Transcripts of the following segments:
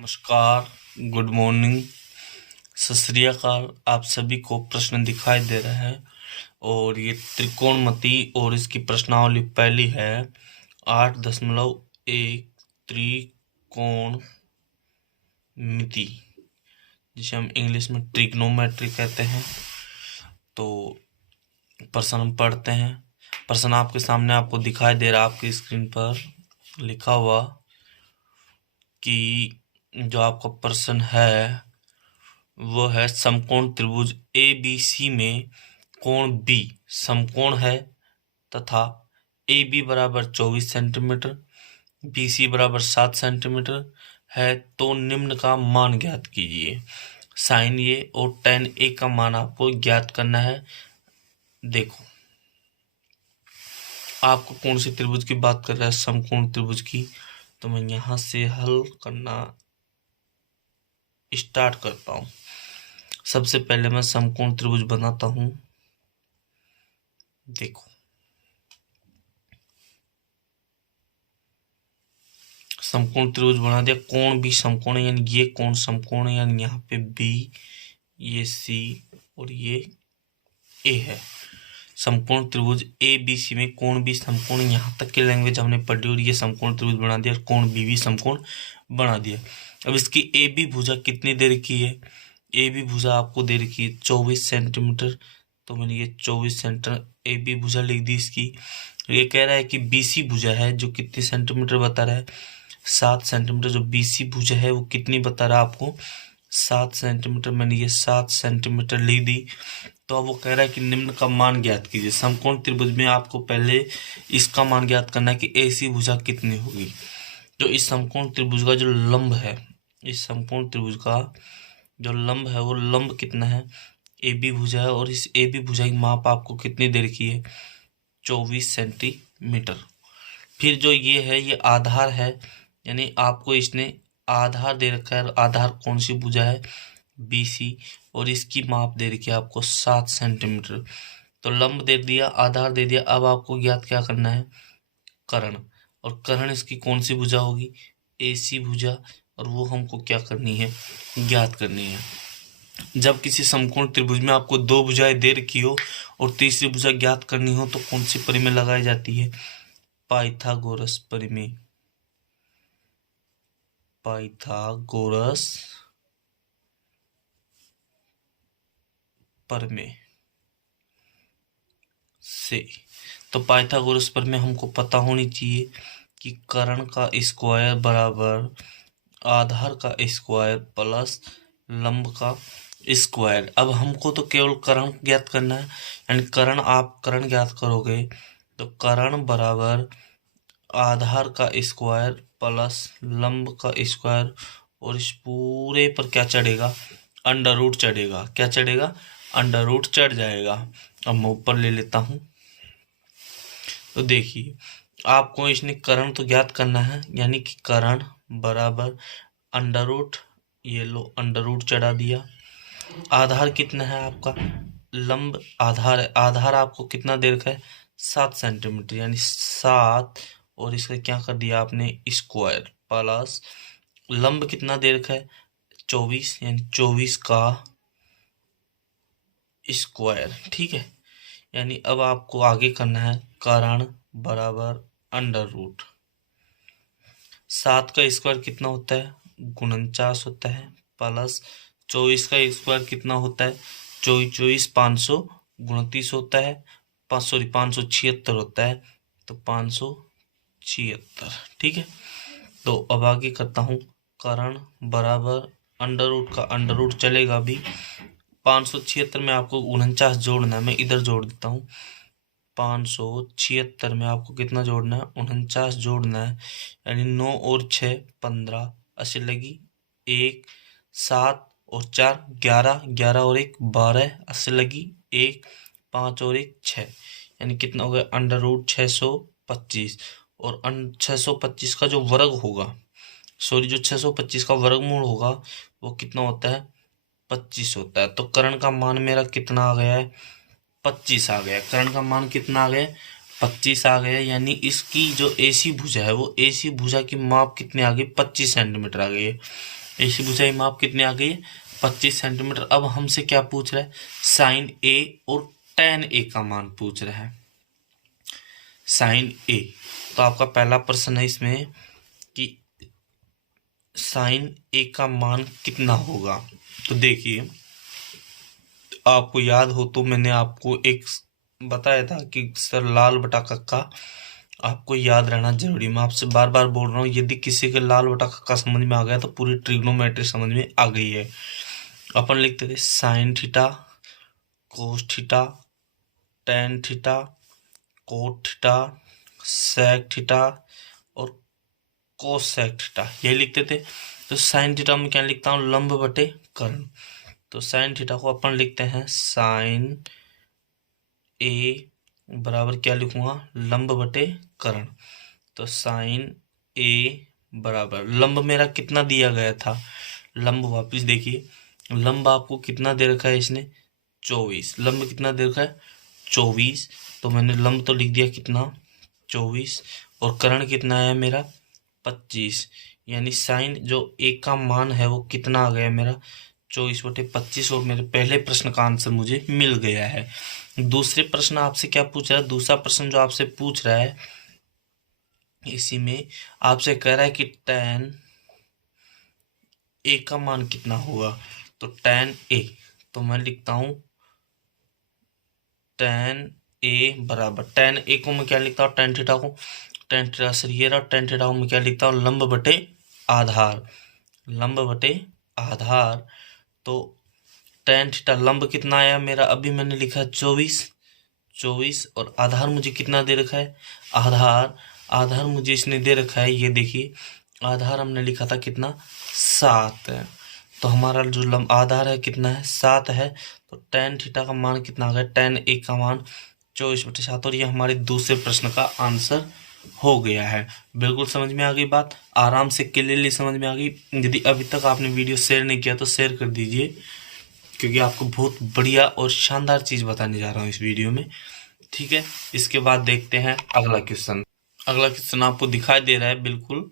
नमस्कार, good morning, सत श्री अकाल। आप सभी को प्रश्न दिखाई दे रहे हैं और ये त्रिकोणमिति और इसकी प्रश्नावली पहली है 8.1 त्रिकोणमिति, जिसे हम इंग्लिश में ट्रिग्नोमेट्री कहते हैं। तो प्रश्न हम पढ़ते हैं। प्रश्न आपके सामने आपको दिखाई दे रहा है, आपकी स्क्रीन पर लिखा हुआ कि जो आपका प्रश्न है वो है समकोण त्रिभुज ABC में कोण B समकोण है तथा AB बराबर 24 सेंटीमीटर, BC बराबर 7 सेंटीमीटर है, तो निम्न का मान ज्ञात कीजिए। साइन A और tan A का मान आपको ज्ञात करना है। देखो, आपको कौन सी त्रिभुज की बात कर रहा है? समकोण त्रिभुज की। तो मैं यहां से हल करना स्टार्ट करता हूं। सबसे पहले मैं समकोण त्रिभुज बनाता हूं। देखो, समकोण त्रिभुज बना दिया। कोण भी समकोण है, यानी ये कोण समकोण है, यानी यहाँ पे B, ये C और ये A है। समकोण त्रिभुज ABC में कोण भी समकोण, यहाँ तक की लैंग्वेज हमने पढ़ी और ये समकोण त्रिभुज बना दिया। कोण B भी समकोण बना दिया। अब इसकी AB भुजा कितनी दे रखी है? AB भुजा आपको दे रखी है 24 सेंटीमीटर। तो मैंने ये 24 सेंटीमीटर AB भुजा लिख दी इसकी। ये कह रहा है कि BC भुजा है जो कितनी सेंटीमीटर बता रहा है? 7 सेंटीमीटर। जो BC भुजा है वो कितनी बता रहा है आपको? 7 सेंटीमीटर। मैंने ये 7 सेंटीमीटर लिख दी। तो अब वो कह रहा है कि निम्न का मान ज्ञात कीजिए। समकोण त्रिभुज में आपको पहले इसका मान ज्ञात करना है कि AC भुजा कितनी होगी। तो इस समकोण त्रिभुज का जो लंब है, इस समकोण त्रिभुज का जो लंब है वो लंब कितना है? AB भुजा है और इस AB भुजा की माप आपको कितनी दे रखी है? 24 सेंटीमीटर। फिर जो ये है ये आधार है, यानी आपको इसने आधार दे रखा है। आधार कौन सी भुजा है? BC, और इसकी माप दे रखी है आपको 7 सेंटीमीटर। तो लंब दे दिया, आधार दे दिया। अब आपको ज्ञात क्या करना है? कर्ण। और कर्ण इसकी कौन सी भुजा होगी? AC भुजा, और वो हमको क्या करनी है? ज्ञात करनी है। जब किसी समकोण त्रिभुज में आपको दो भुजाएं दे रखी हो और तीसरी भुजा ज्ञात करनी हो तो कौन सी परिमेय लगाई जाती है? पाइथागोरस परिमेय। पाइथागोरस परिमेय से। तो पाइथागोरस परिमेय हमको पता होनी चाहिए कि कर्ण का स्क्वायर बराबर आधार का स्क्वायर प्लस लंब का स्क्वायर। अब हमको तो केवल कर्ण ज्ञात करना है, यानी कर्ण, आप कर्ण ज्ञात करोगे तो कर्ण बराबर आधार का स्क्वायर प्लस लंब का स्क्वायर, और इस पूरे पर क्या चढ़ेगा? अंडर रूट चढ़ेगा। क्या चढ़ेगा? अंडर रूट चढ़ जाएगा। अब मैं ऊपर ले लेता हूं। तो देखिए, आपको इसने कर्ण तो ज्ञात करना है, यानी कि कर्ण बराबर अंडर रूट, ये लो अंडर रूट चढ़ा दिया। आधार कितना है आपका? लंब आधार है। आधार आपको कितना दे रखा है? 7 सेंटीमीटर, यानी 7, और इसका क्या कर दिया आपने? स्क्वायर प्लस लंब कितना दे रखा है? 24, यानी 24 का स्क्वायर। ठीक है, यानी अब आपको आगे करना है कर्ण बराबर अंडर रूट। 7 का स्क्वायर कितना होता है? 49 होता है, प्लस 24 का स्क्वायर कितना होता है? 24 529 होता है, 576 होता है, तो 576। ठीक है, तो अब आगे करता हूँ। कर्ण बराबर अंडर रूट का अंडर रूट चलेगा भी। 576 में आपको 49 जोड़ना है, मैं इधर जोड़ देता हूँ। 576 में आपको कितना जोड़ना है? 49 जोड़ना है, यानी 9 और 6 15, अस्सी लगी 1, 7 और 4 11, 11 और 1 12, अस्सी लगी 1, 5 और 1 6, यानी कितना हो गया? Under root 625। और 625 का जो वर्ग होगा, सॉरी, जो 625 का वर्गमूल होगा वो कितना होता है? 25 होता है। तो कर्ण का मान मेरा कितना आ गया है? 25 आ गया। कर्ण का मान कितना आ गया? 25 आ गया, यानी इसकी जो AC भुजा है वो AC भुजा की माप कितनी आ गई? 25 सेंटीमीटर आ गई है। ऐसी भुजाई माप कितनी आ गई है 25 सेंटीमीटर। अब हमसे क्या पूछ रहा है, साइन ए और tan ए का मान पूछ रहा है, साइन ए। तो आपका पहला प्रश्न है इसमें कि साइन ए का मान कितना होगा। तो देखिए, आपको याद हो तो मैंने आपको एक बताया था कि सर लाल बटा कक्का आपको याद रहना जरूरी। मैं आपसे बार बार बोल रहा हूँ, यदि किसी के लाल बटा कक्का समझ में आ गया तो पूरी ट्रिग्नोमेट्री समझ में आ गई है। अपन लिखते थे sine theta, cos theta, tan theta, cot theta, sec theta और कोसेक थीटा, यही लिखते थे। तो साइन थीटा में क्या लिखता हूँ, लंब बटे कर्ण। तो साइन थीटा को अपन लिखते हैं साइन ए बराबर क्या लिखूंगा, लंब बटे कर्ण। तो साइन ए बराबर लंब मेरा कितना दिया गया था, लंब वापिस देखिए, लंब आपको कितना दे रखा है इसने 24, लंब कितना दे रखा है 24। तो मैंने लंब तो लिख दिया कितना 24 और कर्ण कितना है मेरा 25, यानी साइन जो ए का मान है वो कितना आ गया मेरा 24/25 और मेरे पहले प्रश्न का आंसर मुझे मिल गया है। दूसरे प्रश्न आपसे क्या पूछ रहा है, दूसरा प्रश्न जो आपसे पूछ रहा है इसी में आपसे कह रहा है कि tan ए का मान कितना होगा। तो tan ए, तो मैं लिखता हूं tan ए बराबर, tan ए को मैं क्या लिखता हूँ, tan थीटा को, tan थीटा सर ये रहा, tan थीटा को मैं क्या लिखता हूँ, लंब बटे आधार, लंब बटे आधार। तो tan थीटा लंब कितना आया मेरा, अभी मैंने लिखा 24 और आधार मुझे कितना दे रखा है, आधार आधार मुझे इसने दे रखा है, ये देखिए आधार हमने लिखा था कितना 7 है। तो हमारा जो लंब आधार है कितना है 7 है। तो tan थीटा का मान कितना आ गया, tan ए का मान 24/7 और ये हमारे दूसरे प्रश्न का आंसर हो गया है। बिल्कुल समझ में आ गई बात, आराम से क्लियरली समझ में आ गई। यदि अभी तक आपने वीडियो शेयर नहीं किया तो शेयर कर दीजिए, क्योंकि आपको बहुत बढ़िया और शानदार चीज बताने जा रहा हूँ इस वीडियो में। ठीक है, इसके बाद देखते हैं अगला क्वेश्चन। अगला क्वेश्चन आपको दिखाई दे रहा है, बिल्कुल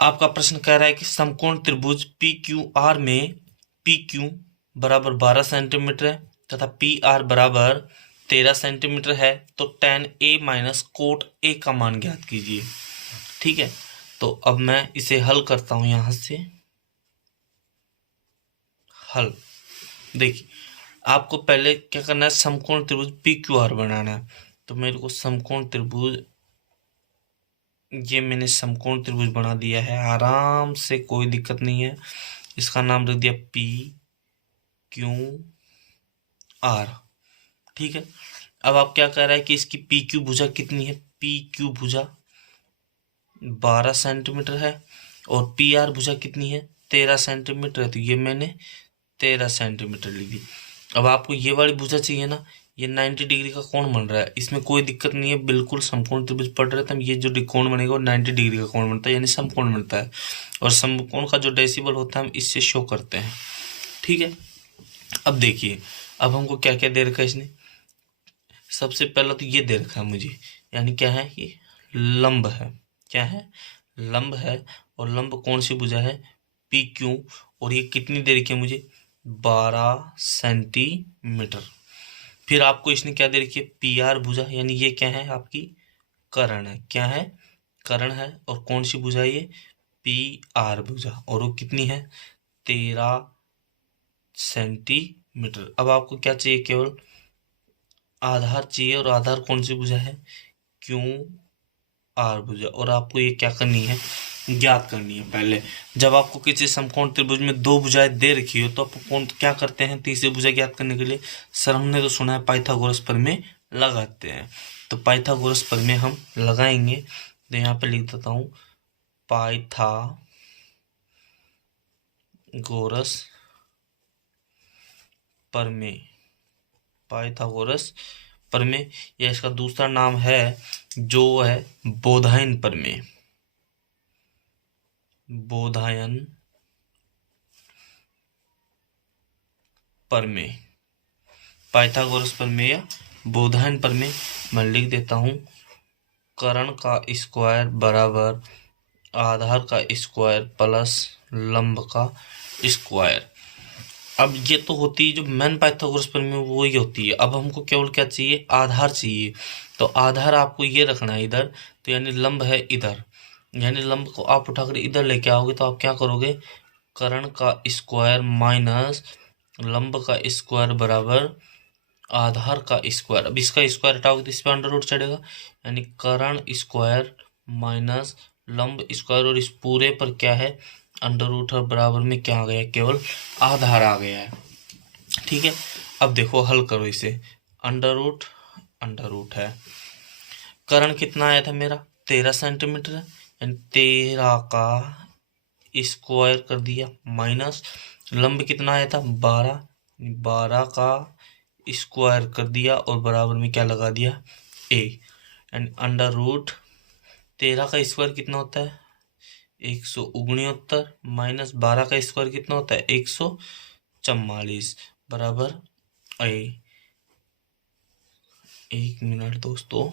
आपका प्रश्न कह रहा है कि समकोण त्रिभुज पी क्यू आर में पी क्यू बराबर 12 सेंटीमीटर है तथा पी आर बराबर 13 सेंटीमीटर है, तो tan A minus cot A का मान ज्ञात कीजिए। ठीक है, तो अब मैं इसे हल करता हूं, यहां से हल। देखिए, आपको पहले क्या करना है, समकोण त्रिभुज पी क्यू आर बनाना है। तो मेरे को समकोण त्रिभुज, ये मैंने समकोण त्रिभुज बना दिया है आराम से, कोई दिक्कत नहीं है। इसका नाम रख दिया पी क्यू आर। ठीक है, अब आप क्या कह रहा है कि इसकी पी क्यू भुजा कितनी है, पी क्यू भुजा 12 सेंटीमीटर है और पी आर भुजा कितनी है 13 सेंटीमीटर है। तो ये मैंने 13 सेंटीमीटर लिख दी। अब आपको ये वाली भुजा चाहिए ना, ये 90 डिग्री का कोण बन रहा है, इसमें कोई दिक्कत नहीं है, बिल्कुल समकोण त्रिभुज पढ़ रहे थे हम। ये जो कोण बनेगा वो 90 डिग्री का कोण बनता है, यानी समकोण बनता है। और समकोण का जो डेसिबल होता है हम इससे शो करते हैं। ठीक है, अब देखिए, अब हमको क्या क्या दे रखा है इसने। सबसे पहला तो ये दे रखा है मुझे, यानी क्या है कि लंब है, क्या है लंब है, और लंब कौन सी भुजा है पी क्यू, और ये कितनी दे रखी है मुझे 12 सेंटीमीटर। फिर आपको इसने क्या दे रखी है पी आर भुजा, यानी ये क्या है आपकी कर्ण है, क्या है कर्ण है, और कौन सी भुजा है ये पी आर भुजा, और वो कितनी है 13 सेंटीमीटर। अब आपको क्या चाहिए, केवल आधार चाहिए, और आधार कौन सी भुजा है क्यू आर भुजा, और आपको ये क्या करनी है ज्ञात करनी है। पहले जब आपको किसी समकोण त्रिभुज में दो भुजाएं दे रखी हो तो आप कौन क्या करते हैं तीसरी भुजा ज्ञात करने के लिए, सर हमने तो सुना है पाइथागोरस प्रमेय लगाते हैं। तो पाइथागोरस प्रमेय हम लगाएंगे, तो यहाँ पे लिख देता हूँ पाइथागोरस प्रमेय, पाइथागोरस प्रमेय, या इसका दूसरा नाम है जो है बोधायन प्रमेय, बोधायन प्रमेय, पाइथागोरस प्रमेय या बोधायन प्रमेय। मैं लिख देता हूं कर्ण का स्क्वायर बराबर आधार का स्क्वायर प्लस लंब का स्क्वायर। अब ये तो होती है जो मेन पाइथागोरस प्रमेय वो ही होती है। अब हमको केवल क्या चाहिए, आधार चाहिए। तो आधार आपको ये रखना है इधर, तो यानी लंब है इधर, यानी लंब को आप उठाकर इधर लेके आओगे तो आप क्या करोगे, कर्ण का स्क्वायर माइनस लंब का स्क्वायर बराबर आधार का स्क्वायर। अब इसका स्क्वायर हटाओगे तो इस पर अंडर रूट चढ़ेगा, यानी कर्ण स्क्वायर माइनस लंब स्क्वायर, और इस पूरे पर क्या है अंडर रूट, और बराबर में क्या आ गया, केवल आधार आ गया है। ठीक है, अब देखो हल करो इसे, अंडर रूट है, कर्ण कितना आया था मेरा 13 सेंटीमीटर, यानी 13 का स्क्वायर कर दिया, माइनस लंब कितना आया था 12, 12 का स्क्वायर कर दिया, और बराबर में क्या लगा दिया ए, एंड अंडर रूट 13 का स्क्वायर कितना होता है 169, माइनस 12 का स्क्वायर कितना होता है 144, बराबर ए। एक मिनट दोस्तों,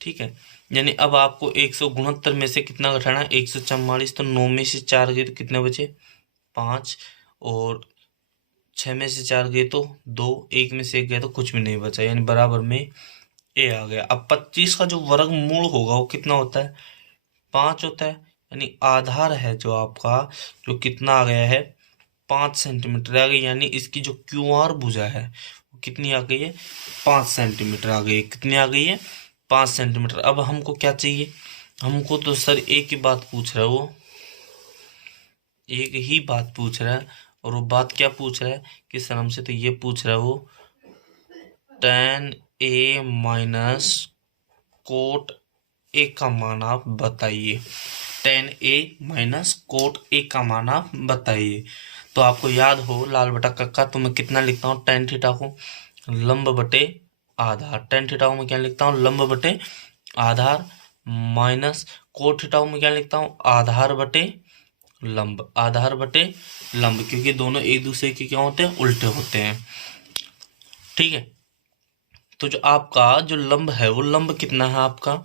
ठीक है, यानी अब आपको 169 में से कितना घटाना है 144, तो 9 में से 4 गए तो कितने बचे 5, और 6 में से 4 गए तो 2, 1 में से 1 गए तो कुछ भी नहीं बचा, यानी बराबर में ए आ गया। अब 25 का जो वर्गमूल होगा वो कितना होता है 5 होता है, यानी आधार है जो आपका, जो कितना आ गया है 5 सेंटीमीटर आ गई, यानी इसकी जो क्यूआर भुजा है वो कितनी आ गई है 5 सेंटीमीटर आ गई है, कितनी आ गई है 5 सेंटीमीटर। अब हमको क्या चाहिए, हमको तो सर एक ही बात पूछ रहा है, वो एक ही बात पूछ रहा है, और वो बात क्या पूछ रहा है कि सर हमसे तो ये पूछ रहा है वो tan a minus cot A का मान आप बताइए, tan a minus cot A का मान आप बताइए। तो आपको याद हो लाल बटा कक्का, तो मैं कितना लिखता हूँ tan थीटा को लंब बटे आधार, tan थीटा को मैं क्या लिखता हूँ लंब बटे आधार, माइनस कोट थीटा को मैं क्या लिखता हूँ आधार बटे लंब, आधार बटे लंब, क्योंकि दोनों एक दूसरे के क्या होते हैं उल्टे होते हैं। ठीक है, तो जो आपका जो लंब है वो लंब कितना है आपका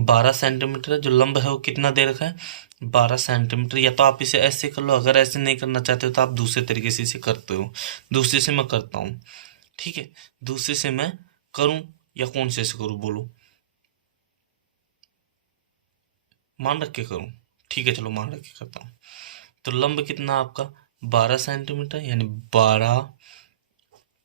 12 सेंटीमीटर है, जो लंब है वो कितना दे रखा है 12 सेंटीमीटर। या तो आप इसे ऐसे कर लो, अगर ऐसे नहीं करना चाहते हो तो आप दूसरे तरीके से इसे करते हो, दूसरे से मैं करता हूँ। ठीक है, दूसरे से मैं करूं या कौन से करूं बोलो, मान रख के करूं, ठीक है चलो मान रख के करता हूँ। तो लंब कितना आपका 12 सेंटीमीटर, यानी 12,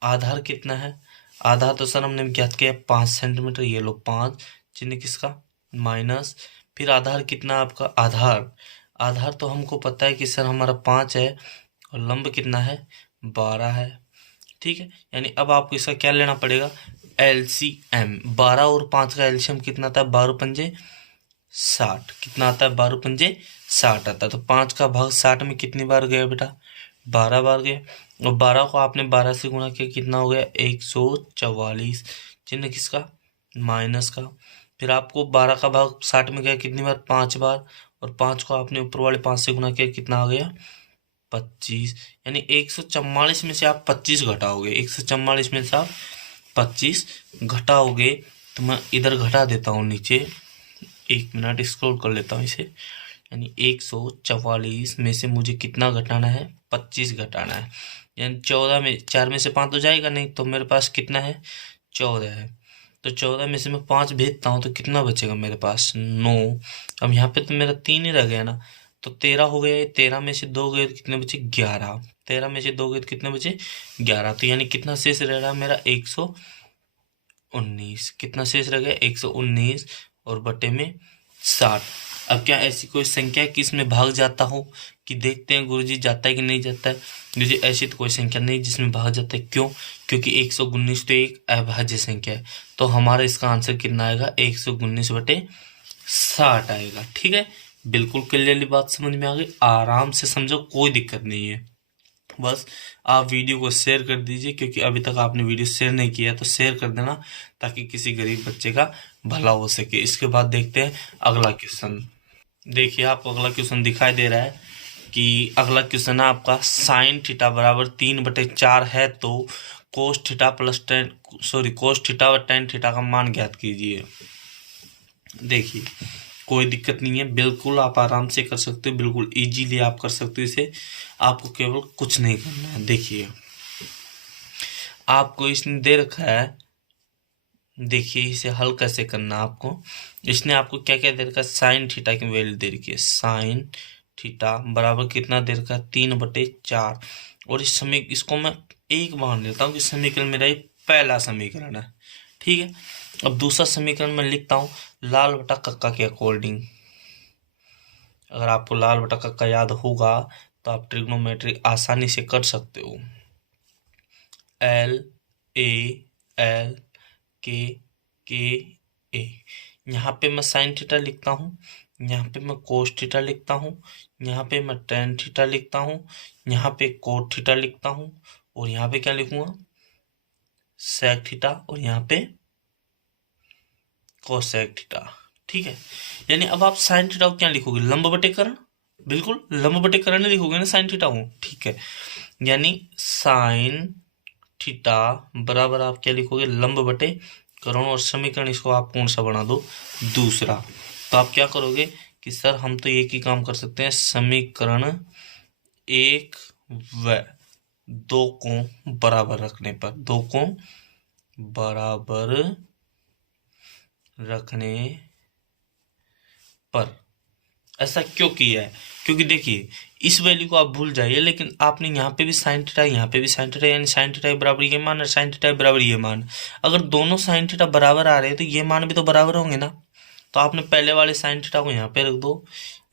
आधार कितना है, आधार तो सर हमने ज्ञात किया 5 सेंटीमीटर, ये लो 5 चिन्ह किसका माइनस, फिर आधार कितना आपका आधार, आधार तो हमको पता है कि सर हमारा 5 है, और लंब कितना है 12 है। ठीक है, यानी अब आपको इसका क्या लेना पड़ेगा एलसीएम, 12 और 5 का एलसीएम कितना था 12 पंजे 60, कितना आता है 12 पंजे 60 आता है। तो 5 का भाग 60 में कितनी बार गया बेटा 12 बार गया, और 12 को आपने 12 से गुणा किया कितना हो गया 144, चिन्ह किसका माइनस का। फिर आपको 12 का भाग 60 में गया कितनी बार 5 बार, और 5 को आपने ऊपर वाले 5 से गुणा किया कितना आ गया 25, यानी 144 में से आप 25 घटाओगे, 144 में से आप 25 घटाओगे। तो मैं इधर घटा देता हूँ नीचे, एक मिनट स्क्रॉल कर लेता हूँ इसे, यानी 144 में से मुझे कितना घटाना है 25 घटाना है, यानी 14 में 4 में से 5 तो जाएगा नहीं, तो मेरे पास कितना है 14 है। तो 14 में से मैं 5 भेजता हूँ तो कितना बचेगा मेरे पास 9। अब यहाँ पे तो मेरा 3 ही रह गया ना, तो 13 हो गया, 13 में से 2 गए तो कितने बचे 11, 13 में से 2 गए तो कितने बचे 11, तो यानी कितना शेष रह रहा मेरा 119, कितना शेष रह गया 119 और बटे में 60। अब क्या ऐसी कोई संख्या कि इसमें भाग जाता हो, कि देखते हैं गुरुजी जाता है कि नहीं जाता है। गुरुजी ऐसी तो कोई संख्या नहीं जिसमें भाग जाता है, क्यों, क्योंकि 119 तो एक अभाज्य संख्या है, तो हमारा इसका आंसर कितना आएगा 119 बटे 60 आएगा। ठीक है, बिल्कुल क्लियरली बात समझ में आ गई, आराम से समझो, कोई दिक्कत नहीं है। बस आप वीडियो को शेयर कर दीजिए, क्योंकि अभी तक आपने वीडियो शेयर नहीं किया तो शेयर कर देना, ताकि किसी गरीब बच्चे का भला हो सके। इसके बाद देखते हैं अगला क्वेश्चन। देखिए आपको अगला क्वेश्चन दिखाई दे रहा है कि अगला क्वेश्चन है आपका साइन थीटा बराबर 3/4 है, तो cos theta plus ten cos theta और टेन थीटा का मान ज्ञात कीजिए। देखिए कोई दिक्कत नहीं है, बिल्कुल आप आराम से कर सकते हो, बिल्कुल इजीली आप कर सकते हो इसे। आपको केवल कुछ नहीं करना है। देखिए आपको इसने दे रखा है, देखिए इसे हल कैसे करना है आपको। इसने आपको क्या क्या दे रखा है, साइन थीटा की वैल्यू दे रखी है, साइन थीटा बराबर कितना दे रखा है, 3/4। और इस समय इसको मैं एक मान लेता हूँ कि समीकरण मेरा ये पहला समीकरण है, ठीक है। अब दूसरा समीकरण मैं लिखता हूँ लाल बटा कक्का के अकॉर्डिंग। अगर आपको लाल बटा कक्का याद होगा तो आप ट्रिग्नोमेट्री आसानी से कर सकते हो। एल ए एल के के ए, यहाँ पे मैं साइन थीटा लिखता हूँ, यहाँ पे मैं कोस थीटा लिखता हूँ, यहाँ पे मैं टेन थीटा लिखता हूँ, यहाँ पे कोट थीटा लिखता हूँ, और यहाँ पे क्या लिखूंगा, सेक थीटा, और यहाँ पे कोसेक थीटा, ठीक है। यानी अब आप साइन थीटा को क्या लिखोगे, लंब बटे कर्ण, बिल्कुल लंब बटे कर्ण लिखोगे ना साइन थीटा को, ठीक है। यानी साइन थीटा बराबर आप क्या लिखोगे, लंब बटे कर्ण। और समीकरण इसको आप कौन सा बना दो, दूसरा। तो आप क्या करोगे कि सर हम तो एक ही काम कर सकते हैं, समीकरण 1 व 2 को बराबर रखने पर, 2 को बराबर रखने पर ऐसा क्यों किया है, क्योंकि देखिए इस वैल्यू को आप भूल जाइए, लेकिन आपने यहाँ पे भी साइन थीटा, यहाँ पे भी साइन थीटा, यानी साइन थीटा बराबर ये मान और साइन थीटा बराबर ये मान। अगर दोनों साइन थीटा बराबर आ रहे हैं तो ये मान भी तो बराबर होंगे ना। तो आपने पहले वाले साइन थीटा को यहाँ पे रख दो,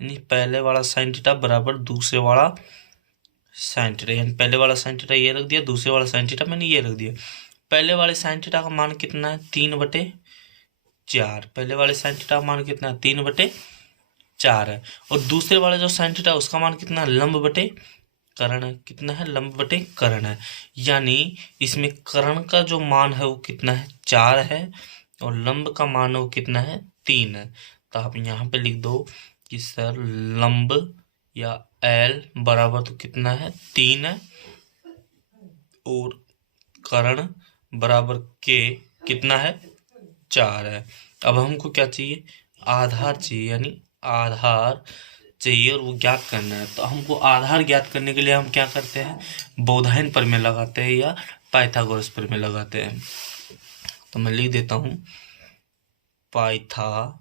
यानी पहले वाला साइन थीटा बराबर दूसरे वाला साइन थीटा, यानी पहले वाला साइन थीटा ये रख दिया, दूसरे वाला साइन थीटा मैंने ये रख दिया। पहले वाले साइन थीटा का मान कितना है, 3/4। पहले वाले साइन थीटा का मान कितना है, 3/4 है। और दूसरे वाले जो साइन थीटा उसका मान कितना है, लंब बटे कर्ण है। कितना है, लंब बटे कर्ण है। यानी इसमें कर्ण का जो मान है वो कितना है, 4 है, और लंब का मान वो कितना है, 3 है। तो आप यहाँ पे लिख दो कि सर लंब या एल बराबर तो कितना है, 3 है, और कर्ण बराबर के कितना है, 4 है। अब हमको क्या चाहिए, आधार चाहिए, यानी आधार चाहिए और वो ज्ञात करना है। तो हमको आधार ज्ञात करने के लिए हम क्या करते हैं, बोधायन प्रमेय लगाते हैं या पाइथागोरस प्रमेय लगाते हैं। तो मैं लिख देता हूं पाइथागोरस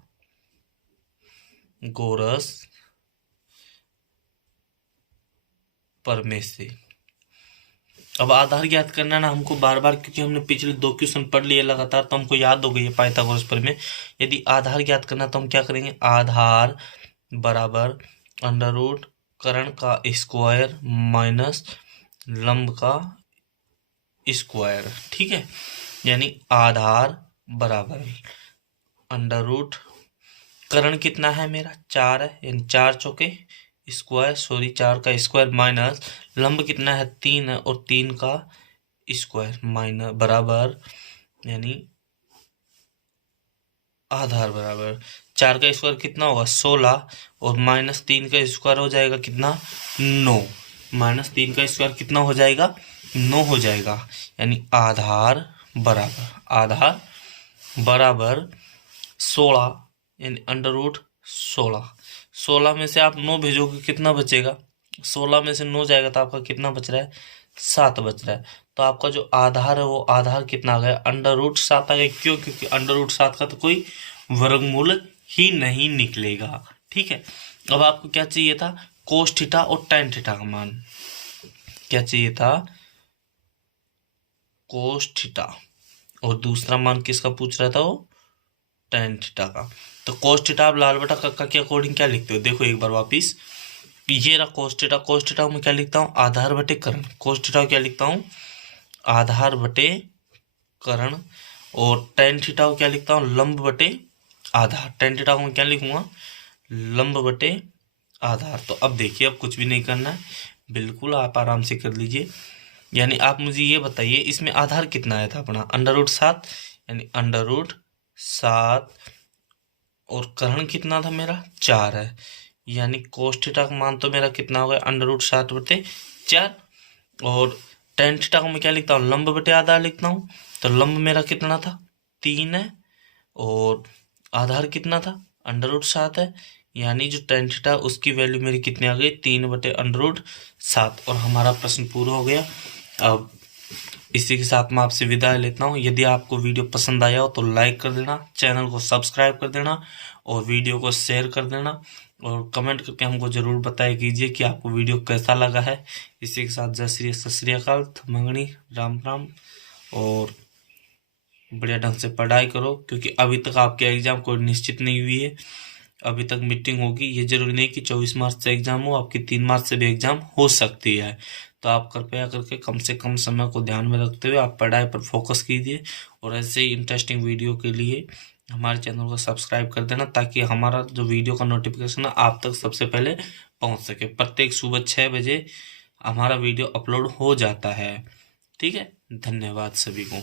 प्रमेय से। अब आधार ज्ञात करना ना हमको बार बार, क्योंकि हमने पिछले 2 क्वेश्चन पढ़ लिए लगातार तो हमको याद हो गई है पाइथागोरस प्रमेय। यदि आधार ज्ञात करना तो हम क्या करेंगे, आधार बराबर अंडर रूट कर्ण का स्क्वायर माइनस लंब का स्क्वायर, ठीक है। यानी आधार बराबर अंडर रूट कर्ण कितना है मेरा, 4 है, यानी 4 चौके स्क्वायर, 4 का स्क्वायर माइनस लंब कितना है, 3 है, और 3 का स्क्वायर माइनस बराबर, यानी आधार बराबर 4 का स्क्वायर कितना होगा, 16, और माइनस 3 का स्क्वायर हो जाएगा कितना, 9। माइनस 3 का स्क्वायर कितना हो जाएगा, 9 हो जाएगा। यानी आधार बराबर 16, यानी अंडर रूट 16 में से आप 9 भेजोगे कितना बचेगा, 16 में से 9 जाएगा तो आपका कितना बच रहा है, 7 बच रहा है। तो आपका जो आधार है वो आधार कितना आ गया, अंडर रूट 7 आ गया। क्यों, क्योंकि अंडर रूट 7 का तो कोई वर्गमूल ही नहीं निकलेगा, ठीक है। अब आपको क्या चाहिए था, कोस थीटा और टेन थीटा का मान। क्या चाहिए था, कोस थीटा, और दूसरा मान किसका पूछ रहा था, वो टेन थीटा का। तो कोस थीटा आप लाल बटा कक्का के अकॉर्डिंग क्या लिखते हो, देखो एक बार वापिस, ये रहा कोस थीटा में क्या लिखता हूँ, आधार बटे कर्ण। कोस थीटा क्या लिखता हूँ, आधार बटे कर्ण, और टेन थीटा को क्या लिखता हूँ, लंब बटे आधार। टेन थीटा को मैं क्या लिखूंगा, लंब बटे आधार। तो अब देखिए, अब कुछ भी नहीं करना है, बिल्कुल आप आराम से कर लीजिए। यानी आप मुझे ये बताइए इसमें आधार कितना आया था अपना, अंडर रूट 7, यानी अंडर रूट 7, और कर्ण कितना था मेरा, 4 है। यानी कोस थीटा का मान तो मेरा कितना हो गया, अंडर रूट 7/4। और टेन थीटा को मैं क्या लिखता हूँ, लंब बटे आधार लिखता हूँ। तो लंब मेरा कितना था, 3 है, और आधार कितना था, √7 है, यानी जो tan थीटा उसकी वैल्यू मेरी कितनी आ गई, 3/√7। और हमारा प्रश्न पूरा हो गया। अब इसी के साथ मैं आपसे विदा लेता हूँ। यदि आपको वीडियो पसंद आया हो तो लाइक कर देना, चैनल को सब्सक्राइब कर देना और वीडियो को शेयर कर देना, और कमेंट करके हमको ज़रूर बताया कीजिए कि आपको वीडियो कैसा लगा है। इसी के साथ जय श्री सत श्री अकाल, थमंगनी, राम राम। और बढ़िया ढंग से पढ़ाई करो, क्योंकि अभी तक आपके एग्जाम कोई निश्चित नहीं हुई है। अभी तक मीटिंग होगी, ये जरूरी नहीं कि 24 मार्च से एग्जाम हो, आपकी 3 मार्च से भी एग्जाम हो सकती है। तो आप कृपया करके कम से कम समय को ध्यान में रखते हुए आप पढ़ाई पर फोकस कीजिए, और ऐसे ही इंटरेस्टिंग वीडियो के लिए हमारे चैनल को सब्सक्राइब कर देना, ताकि हमारा जो वीडियो का नोटिफिकेशन है आप तक सबसे पहले पहुंच सके। प्रत्येक सुबह 6 बजे हमारा वीडियो अपलोड हो जाता है। ठीक है, धन्यवाद सभी को।